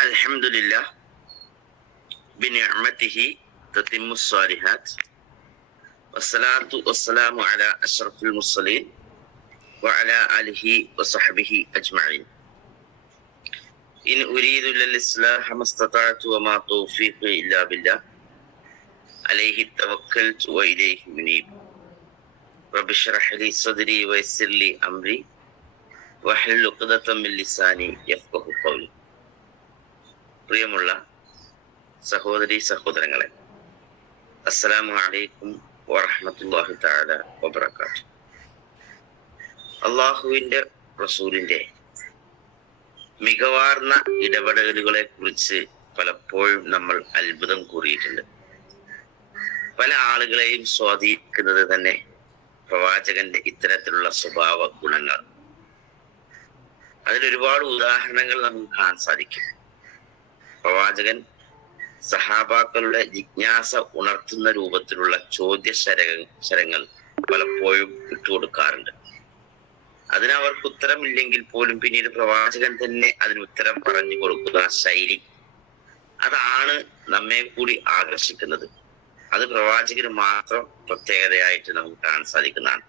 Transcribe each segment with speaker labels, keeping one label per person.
Speaker 1: الحمد لله بنعمته تتم الصالحات والصلاة والسلام على أشرف المرسلين وعلى آله وصحبه أجمعين إن أريد إلا الإصلاح ما استطعت وما توفيقي إلا بالله عليه توكلت وإليه منيب رب اشرح لي صدري ويسر لي أمري പ്രിയമുള്ള സഹോദരി സഹോദരങ്ങളെ അസ്സലാമു അലൈക്കും വറഹ്മത്തുള്ളാഹി തആല വബറകാത്ത് അള്ളാഹുവിന്റെ റസൂലിന്റെ മികവാർന്ന ഇടപെടലുകളെ കുറിച്ച് പലപ്പോഴും നമ്മൾ അത്ഭുതം കൂറിയിട്ടുണ്ട്. പല ആളുകളെയും സ്വാധീനിക്കുന്നത് തന്നെ പ്രവാചകന്റെ ഇത്തരത്തിലുള്ള സ്വഭാവ ഗുണങ്ങൾ. അതിലൊരുപാട് ഉദാഹരണങ്ങൾ നമുക്ക് കാണാൻ സാധിക്കും. പ്രവാചകൻ സഹാബാക്കളുടെ ജിജ്ഞാസ ഉണർത്തുന്ന രൂപത്തിലുള്ള ചോദ്യ ശര ശരങ്ങൾ പലപ്പോഴും ഇട്ടുകൊടുക്കാറുണ്ട്. അതിന് അവർക്ക് ഉത്തരമില്ലെങ്കിൽ പോലും പിന്നീട് പ്രവാചകൻ തന്നെ അതിന് ഉത്തരം പറഞ്ഞു കൊടുക്കുന്ന ശൈലി അതാണ് നമ്മെ കൂടി ആകർഷിക്കുന്നത്. അത് പ്രവാചകന് മാത്രം പ്രത്യേകതയായിട്ട് നമുക്ക് കാണാൻ സാധിക്കുന്നതാണ്.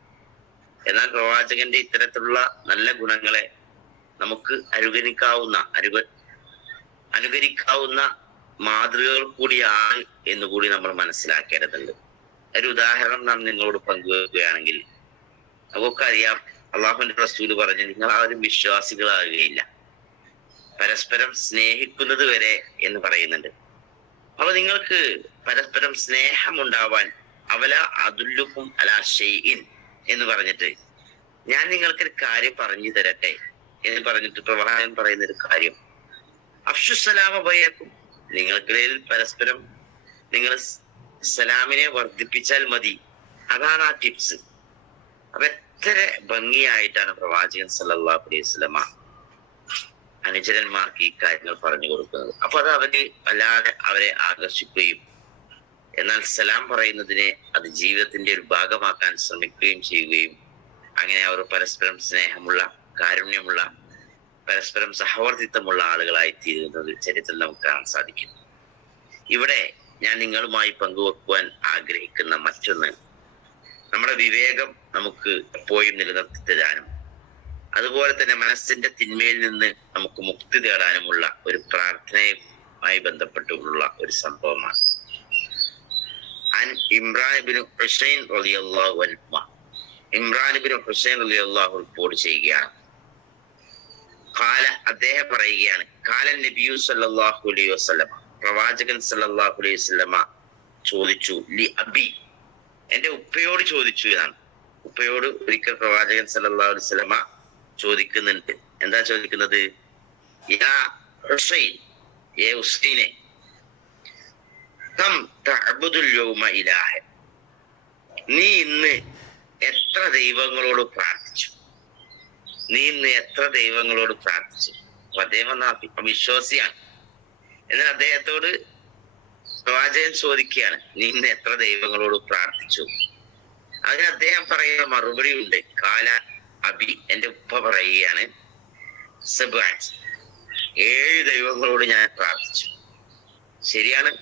Speaker 1: എന്നാൽ പ്രവാചകന്റെ ഇത്തരത്തിലുള്ള നല്ല ഗുണങ്ങളെ നമുക്ക് അനുകരിക്കാവുന്ന അനുക അനുകരിക്കാവുന്ന മാതൃകകൾ കൂടിയാണ് എന്ന് കൂടി നമ്മൾ മനസ്സിലാക്കേണ്ടതുണ്ട്. ഒരു ഉദാഹരണം നാം നിങ്ങളോട് പങ്കുവെക്കുകയാണെങ്കിൽ നമുക്ക് അറിയാം അള്ളാഹുവിന്റെ റസൂൽ പറഞ്ഞു നിങ്ങൾ ആരും വിശ്വാസികളാകുകയില്ല. പരസ്പരം സ്നേഹിക്കുന്നത് വരെ എന്ന് പറയുന്നുണ്ട്. അപ്പൊ നിങ്ങൾക്ക് പരസ്പരം സ്നേഹമുണ്ടാവാൻ അവല അതുല്ലുക്കും അലാ ഷെയ്ഇൻ എന്ന് പറഞ്ഞിട്ട് ഞാൻ നിങ്ങൾക്കൊരു കാര്യം പറഞ്ഞു തരട്ടെ? എന്ന് പറഞ്ഞിട്ട് പ്രവാചകൻ പറയുന്ന ഒരു കാര്യം. അഫ്ഷുസലാമ ഭയക്കും നിങ്ങൾക്കിടയിൽ പരസ്പരം നിങ്ങൾ സലാമിനെ വർദ്ധിപ്പിച്ചാൽ മതി. അതാണ് ആ ടിപ്സ്. അപ്പൊ എത്ര ഭംഗിയായിട്ടാണ് പ്രവാചകൻ സല്ലല്ലാഹു അലൈഹി വസല്ലമ അനുചരന്മാർക്ക് ഈ കാര്യങ്ങൾ പറഞ്ഞു കൊടുക്കുന്നത്. അപ്പൊ അത് അവർ വല്ലാതെ അവരെ ആകർഷിക്കുകയും എന്നാൽ സലാം പറയുന്നതിനെ അത് ജീവിതത്തിന്റെ ഒരു ഭാഗമാക്കാൻ ശ്രമിക്കുകയും ചെയ്യുകയും അങ്ങനെ അവർ പരസ്പരം സ്നേഹമുള്ള കാരുണ്യമുള്ള പരസ്പരം സഹവർത്തിത്വമുള്ള ആളുകളായി തീരുന്നത് ചരിത്രം നമുക്ക് കാണാൻ സാധിക്കും ഇവിടെ ഞാൻ നിങ്ങളുമായി പങ്കുവെക്കുവാൻ ആഗ്രഹിക്കുന്ന മറ്റൊന്ന് നമ്മുടെ വിവേകം നമുക്ക് എപ്പോഴും നിലനിർത്തി തരാനും അതുപോലെ തന്നെ മനസ്സിന്റെ തിന്മയിൽ നിന്ന് നമുക്ക് മുക്തി തേടാനുമുള്ള ഒരു പ്രാർത്ഥനയുമായി ബന്ധപ്പെട്ടുള്ള ഒരു സംഭവമാണ്. അൻ Imran bin Hussain bin Hussain റളിയല്ലാഹു റിപ്പോർട്ട് ചെയ്യുകയാണ്. കാല അദ്ദേഹം പറയുകയാണ്. കാലൻ നബിയു സല്ലാഹു അലൈഹി വസ്ലമ പ്രവാചകൻ സല്ലാഹു അലൈഹി വസല്ലമ ചോദിച്ചു ലി അബി. എന്റെ ഉപ്പയോട് ചോദിച്ചു എന്നാണ്. ഉപ്പയോട് ഒരിക്കൽ പ്രവാചകൻ സല്ലല്ലാഹു അലൈഹി വസല്ലമ ചോദിക്കുന്നുണ്ട്. എന്താ ചോദിക്കുന്നത്? യാ ഏ ഹുസൈനെ നീ ഇന്ന് എത്ര ദൈവങ്ങളോട് പ്രാർത്ഥിച്ചു നീ ഇന്ന് എത്ര ദൈവങ്ങളോട് പ്രാർത്ഥിച്ചു? അദ്ദേഹം വിശ്വാസിയാണ്. എന്നാൽ അദ്ദേഹത്തോട് പ്രവാചകൻ ചോദിക്കുകയാണ് നീ ഇന്ന് എത്ര ദൈവങ്ങളോട് പ്രാർത്ഥിച്ചു? അതിന് അദ്ദേഹം പറയുന്ന മറുപടി ഉണ്ട്. കാല അബി എന്റെ ഉപ്പ പറയുകയാണ് ഏഴ് ദൈവങ്ങളോട് ഞാൻ പ്രാർത്ഥിച്ചു. ശരിയാണ്.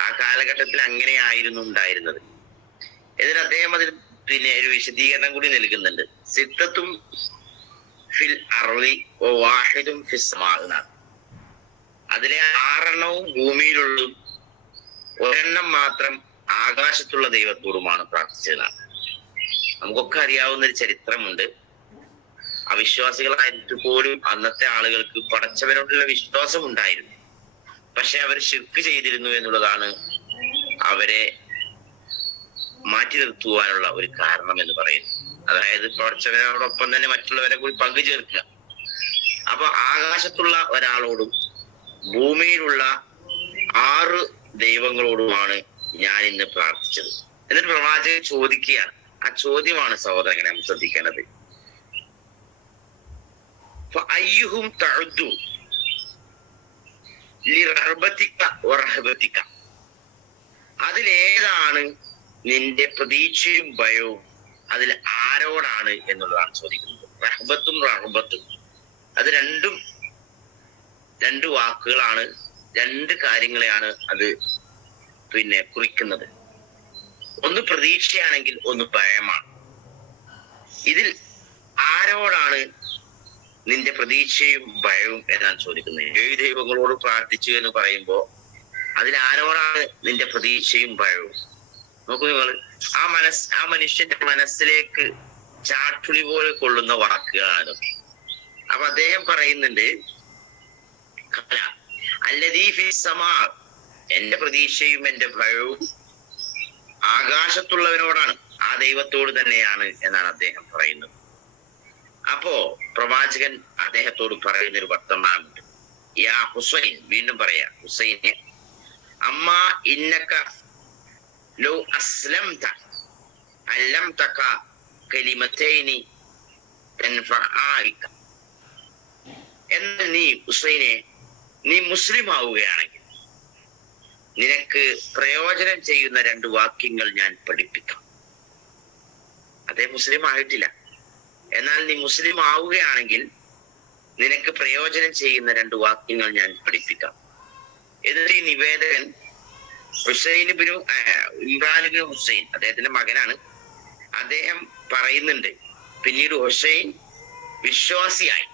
Speaker 1: ആ കാലഘട്ടത്തിൽ അങ്ങനെയായിരുന്നു ഉണ്ടായിരുന്നത്. എന്നിട്ട് അദ്ദേഹം അതിൽ പിന്നെ ഒരു വിശദീകരണം കൂടി നൽകുന്നുണ്ട്. സിദ്ധത്തും ഫിൽ അറളി വാഹിദും ഫിസ്മാനാണ് അതിലെ ആറെണ്ണവും ഭൂമിയിലുള്ളതും ഒരെണ്ണം മാത്രം ആകാശത്തുള്ള ദൈവത്തോടുമാണ് പ്രാർത്ഥിച്ചതാണ് നമുക്കൊക്കെ അറിയാവുന്ന ഒരു ചരിത്രമുണ്ട്. അവിശ്വാസികളായിട്ട് പോലും അന്നത്തെ ആളുകൾക്ക് പടച്ചവരോടുള്ള വിശ്വാസം ഉണ്ടായിരുന്നു. പക്ഷെ അവർ ശിർക്ക് ചെയ്തിരുന്നു എന്നുള്ളതാണ് അവരെ മാറ്റി നിർത്തുവാനുള്ള ഒരു കാരണം എന്ന് പറയുന്നത്. അതായത് പ്രവർത്തനോടൊപ്പം തന്നെ മറ്റുള്ളവരെ കൂടി പങ്കു ചേർക്കുക അപ്പൊ ആകാശത്തുള്ള ഒരാളോടും ഭൂമിയിലുള്ള ആറ് ദൈവങ്ങളോടുമാണ് ഞാൻ ഇന്ന് പ്രാർത്ഥിച്ചത്. എന്നിട്ട് പ്രവാചകൻ ചോദിക്കുകയാണ്. ആ ചോദ്യമാണ് സഹോദരങ്ങളെ നമ്മൾ ശ്രദ്ധിക്കേണ്ടത്? അയ്യുഹും തഴുതു അതിലേതാണ് നിന്റെ പ്രതീക്ഷയും ഭയവും. അതിൽ ആരോടാണ് എന്നുള്ളതാണ് ചോദിക്കുന്നത്. റഹബത്തും റഹബത്തും. അത് രണ്ടും രണ്ട് വാക്കുകളാണ് രണ്ട് കാര്യങ്ങളെയാണ് അത് പിന്നെ കുറിക്കുന്നത്. ഒന്ന് പ്രതീക്ഷയാണെങ്കിൽ ഒന്ന് ഭയമാണ്. ഇതിൽ ആരോടാണ് നിന്റെ പ്രതീക്ഷയും ഭയവും എന്നാണ് ചോദിക്കുന്നത്. ഏഴ് ദൈവങ്ങളോട് പ്രാർത്ഥിച്ചു എന്ന് പറയുമ്പോൾ അതിൽ ആരോടാണ് നിന്റെ പ്രതീക്ഷയും ഭയവും? നോക്കൂ നിങ്ങൾ ആ മനസ് ആ മനുഷ്യന്റെ മനസ്സിലേക്ക് ചാട്ടുളി പോലെ കൊള്ളുന്ന വാക്കുകളാണ്. അപ്പൊ അദ്ദേഹം പറയുന്നുണ്ട് "ഖല, അല്ലദീ ഫി സമാ എന്റെ പ്രതീക്ഷയും എന്റെ ഭയവും ആകാശത്തുള്ളവനോടാണ് ആ ദൈവത്തോട് തന്നെയാണ് എന്നാണ് അദ്ദേഹം പറയുന്നത്. അപ്പോ പ്രവാചകൻ അദ്ദേഹത്തോട് പറയുന്ന ഒരു വർത്തമാനമുണ്ട്. യാ ഹുസൈൻ വീണ്ടും പറയാ ഹുസൈനെ അമ്മ ഇന്നക്ക ലോ അസ്ലംത അല്ലംതക كلمتين تنفعك എന്നാൽ നീ ഹുസൈനെ നീ മുസ്ലിം ആവുകയാണെങ്കിൽ നിനക്ക് പ്രയോജനം ചെയ്യുന്ന രണ്ട് വാക്യങ്ങൾ ഞാൻ പഠിപ്പിക്കാം. അതേ മുസ്ലിം ആയിട്ടില്ല എന്നാൽ നീ മുസ്ലിം ആവുകയാണെങ്കിൽ നിനക്ക് പ്രയോജനം ചെയ്യുന്ന രണ്ട് വാക്യങ്ങൾ ഞാൻ പഠിപ്പിക്കാം. എന്നിട്ട് ഈ നിവേദകൻ ഹുസൈൻ ബിനു ഇമ്രാൻ ബിനു ഹുസൈൻ അദ്ദേഹത്തിന്റെ മകനാണ്. അദ്ദേഹം പറയുന്നുണ്ട് പിന്നീട് ഹുസൈൻ വിശ്വാസിയായി.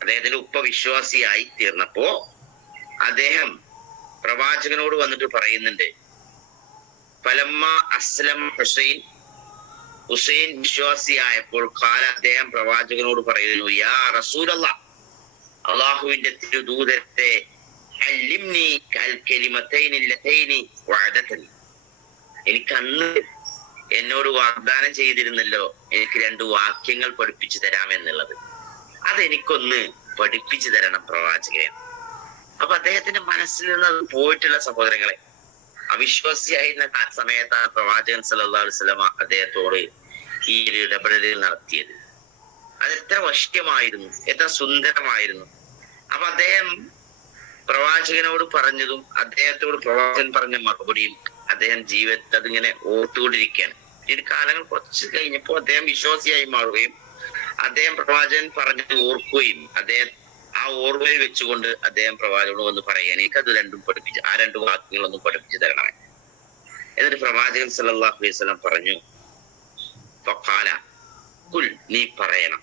Speaker 1: അദ്ദേഹത്തിന്റെ ഉപ്പ വിശ്വാസിയായി തീർന്നപ്പോ അദ്ദേഹം പ്രവാചകനോട് വന്നിട്ട് പറയുന്നുണ്ട് ഫലമ്മ അസ്ലം ഹുസൈൻ. ഹുസൈൻ വിശ്വാസിയായപ്പോൾ കാല അദ്ദേഹം പ്രവാചകനോട് പറയുന്നു യാ റസൂലല്ല അള്ളാഹുവിന്റെ തിരുദൂതത്തെ അല്ലിംനി കൽ കലിമത്തൈനി ലതൈനി വഅദതനി എനിക്ക് അന്ന് എന്നോട് വാഗ്ദാനം ചെയ്തിരുന്നല്ലോ. എനിക്ക് രണ്ട് വാക്യങ്ങൾ പഠിപ്പിച്ചു തരാമെന്നുള്ളത് അതെനിക്കൊന്ന് പഠിപ്പിച്ചു തരണം പ്രവാചകൻ അപ്പൊ അദ്ദേഹത്തിന്റെ മനസ്സിൽ നിന്ന് അത് പോയിട്ടുള്ള സഹോദരങ്ങളെ അവിശ്വാസിയായിരുന്ന സമയത്താണ് പ്രവാചകൻ സല്ലല്ലാഹു അലൈഹി വസല്ലമ അദ്ദേഹത്തോട് ഈ ഒരു ഇടപെടലുകൾ നടത്തിയത്. അത് എത്ര വശ്യമായിരുന്നു എത്ര സുന്ദരമായിരുന്നു. അപ്പൊ അദ്ദേഹം പ്രവാചകനോട് പറഞ്ഞതും അദ്ദേഹത്തോട് പ്രവാചകൻ പറഞ്ഞ മറുപടിയും അദ്ദേഹം ജീവിതത്തിൽ അതിങ്ങനെ ഓർത്തുകൊണ്ടിരിക്കുകയാണ്. പിന്നീട് കാലങ്ങൾ കുറച്ച് കഴിഞ്ഞപ്പോൾ അദ്ദേഹം വിശ്വാസിയായി മാറുകയും അദ്ദേഹം പ്രവാചകൻ പറഞ്ഞത് ഓർക്കുകയും അദ്ദേഹം ആ ഓർമ്മയിൽ വെച്ചുകൊണ്ട് അദ്ദേഹം പ്രവാചകനോട് വന്ന് പറയാൻ അത് രണ്ടും പഠിപ്പിച്ച് ആ രണ്ട് വാക്കുകളൊന്നും പഠിപ്പിച്ചു തരണമേ. എന്നിട്ട് പ്രവാചകൻ സല്ലല്ലാഹു അലൈഹി വസല്ലം പറഞ്ഞു ഫഖാല കുൽ നീ പറയണം.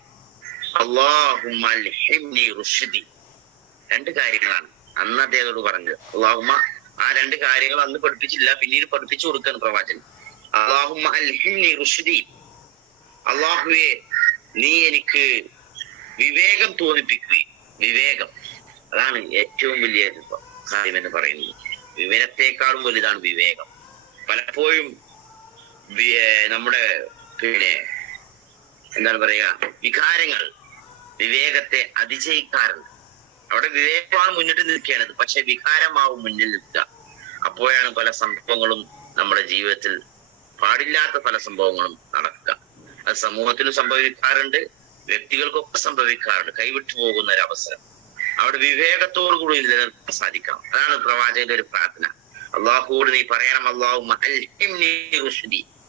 Speaker 1: റുഷ്ദി. രണ്ട് കാര്യങ്ങളാണ്. അന്ന് അദ്ദേഹത്തോട് പറഞ്ഞത് അള്ളാഹുമ്മ ആ രണ്ട് കാര്യങ്ങൾ അന്ന് പഠിപ്പിച്ചില്ല പിന്നീട് പഠിപ്പിച്ചു കൊടുക്കാണ് പ്രവാചകൻ. അള്ളാഹുമ്മ അൽഹിംനി നീ എനിക്ക് വിവേകം തോന്നിപ്പിക്കുകയും വിവേകം. അതാണ് ഏറ്റവും വലിയ കാര്യം എന്ന് പറയുന്നത്. വിവരത്തെക്കാളും വലുതാണ് വിവേകം. പലപ്പോഴും നമ്മുടെ പിന്നെ എന്താണ് പറയുക വികാരങ്ങൾ വിവേകത്തെ അതിജയിക്കാറുണ്ട്. അവിടെ വിവേകമാണ് മുന്നിട്ട് നിൽക്കേണ്ടത്. പക്ഷെ വികാരമാവും മുന്നിൽ നിൽക്കുക. അപ്പോഴാണ് പല സംഭവങ്ങളും നമ്മുടെ ജീവിതത്തിൽ പാടില്ലാത്ത പല സംഭവങ്ങളും നടക്കുക. അത് സമൂഹത്തിനും സംഭവിക്കാറുണ്ട് വ്യക്തികൾക്കൊക്കെ സംഭവിക്കാറുണ്ട്. കൈവിട്ടു പോകുന്ന ഒരു അവസരം. അവിടെ വിവേകത്തോടു കൂടി നിലനിർത്താൻ സാധിക്കാം. അതാണ് പ്രവാചകന്റെ ഒരു പ്രാർത്ഥന. അള്ളാഹുവോട് നീ പറയണം അള്ളാഹു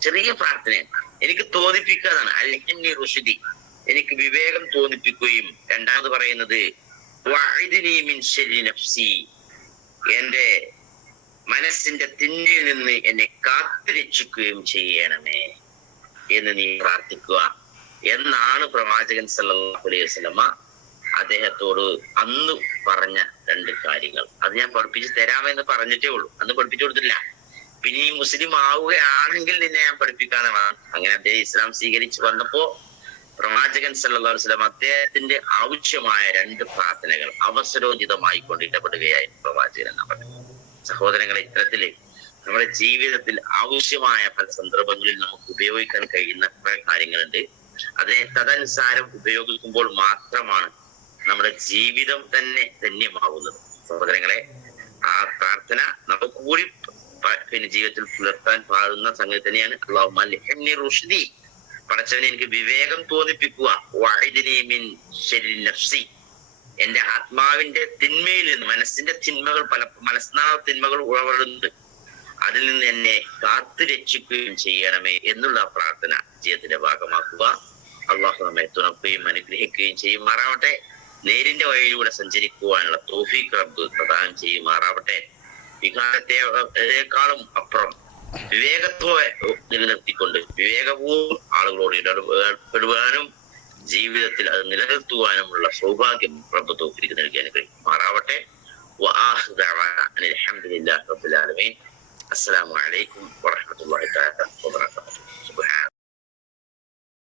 Speaker 1: ചെറിയ പ്രാർത്ഥന എനിക്ക് തോന്നിപ്പിക്കാതാണ് അൽഹിംനി റുഷുദി. എനിക്ക് വിവേകം തോന്നിപ്പിക്കുകയും രണ്ടാമത് പറയുന്നത് നഫ്സി. എന്റെ മനസ്സിന്റെ തിന്നിൽ നിന്ന് എന്നെ കാത്തുരക്ഷിക്കുകയും ചെയ്യണമേ എന്ന് നീ പ്രാർത്ഥിക്കുക എന്നാണ് പ്രവാചകൻ സല്ലല്ലാഹു അലൈഹി വസല്ലമ അദ്ദേഹത്തോട് അന്ന് പറഞ്ഞ രണ്ട് കാര്യങ്ങൾ. അത് ഞാൻ പഠിപ്പിച്ച് തരാമെന്ന് പറഞ്ഞിട്ടേ ഉള്ളൂ. അന്ന് പഠിപ്പിച്ചു കൊടുത്തില്ല പിന്നെ ഈ മുസ്ലിം ആവുകയാണെങ്കിൽ നിന്നെ ഞാൻ പഠിപ്പിക്കാനാണ്. അങ്ങനെ അദ്ദേഹം ഇസ്ലാം സ്വീകരിച്ച് വന്നപ്പോ പ്രവാചകൻ അലൈഹി വസല്ലം അദ്ദേഹത്തിന്റെ ആവശ്യമായ രണ്ട് പ്രാർത്ഥനകൾ അവസരോചിതമായി കൊണ്ട് പ്രവാചകൻ എന്ന് പറഞ്ഞു സഹോദരങ്ങളെ ഇത്തരത്തിൽ നമ്മുടെ ജീവിതത്തിൽ ആവശ്യമായ പല സന്ദർഭങ്ങളിൽ നമുക്ക് ഉപയോഗിക്കാൻ കഴിയുന്ന പല കാര്യങ്ങളുണ്ട്. അതിനെ തദനുസാരം ഉപയോഗിക്കുമ്പോൾ മാത്രമാണ് നമ്മുടെ ജീവിതം തന്നെ ധന്യമാവുന്നത്. സഹോദരങ്ങളെ ആ പ്രാർത്ഥന നമുക്ക് കൂടി പിന്നെ ജീവിതത്തിൽ പുലർത്താൻ പാടുന്ന സംഗതി തന്നെയാണ്. അള്ളാഹുമാൻ റുഷ്ദി. പടച്ചവനെ എനിക്ക് വിവേകം തോന്നിപ്പിക്കുക. നഫ്സി. എന്റെ ആത്മാവിന്റെ തിന്മയിൽ നിന്ന് മനസ്സിന്റെ തിന്മകൾ പല മനസ്സിനാ തിന്മകൾ ഉഴവറുന്നുണ്ട് അതിൽ നിന്ന് എന്നെ കാത്തു രക്ഷിക്കുകയും ചെയ്യണമേ എന്നുള്ള പ്രാർത്ഥന ജീവിതത്തിന്റെ ഭാഗമാക്കുക. അള്ളാഹു നമ്മെ തുണക്കുകയും അനുഗ്രഹിക്കുകയും ചെയ്യുമാറാവട്ടെ നേരിന്റെ വഴിയിലൂടെ സഞ്ചരിക്കുവാനുള്ള തോഫീക്ക് റബ്ബ് പ്രദാനം ചെയ്യുമാറാവട്ടെ വികാരത്തെക്കാളും അപ്പുറം വിവേകത്തോടെ നിലനിർത്തിക്കൊണ്ട് വിവേകപൂർവം ആളുകളോട് ഇടപെടുവാനും ജീവിതത്തിൽ അത് നിലനിർത്തുവാനുമുള്ള സൗഭാഗ്യം റബ്ബ് തോക്കിലേക്ക് നൽകിയാൽ കഴിയുമാറാവട്ടെ അസ്സലാമു അലൈക്കും വറഹമത്തുള്ളാഹി തആല വബറകാതുഹു.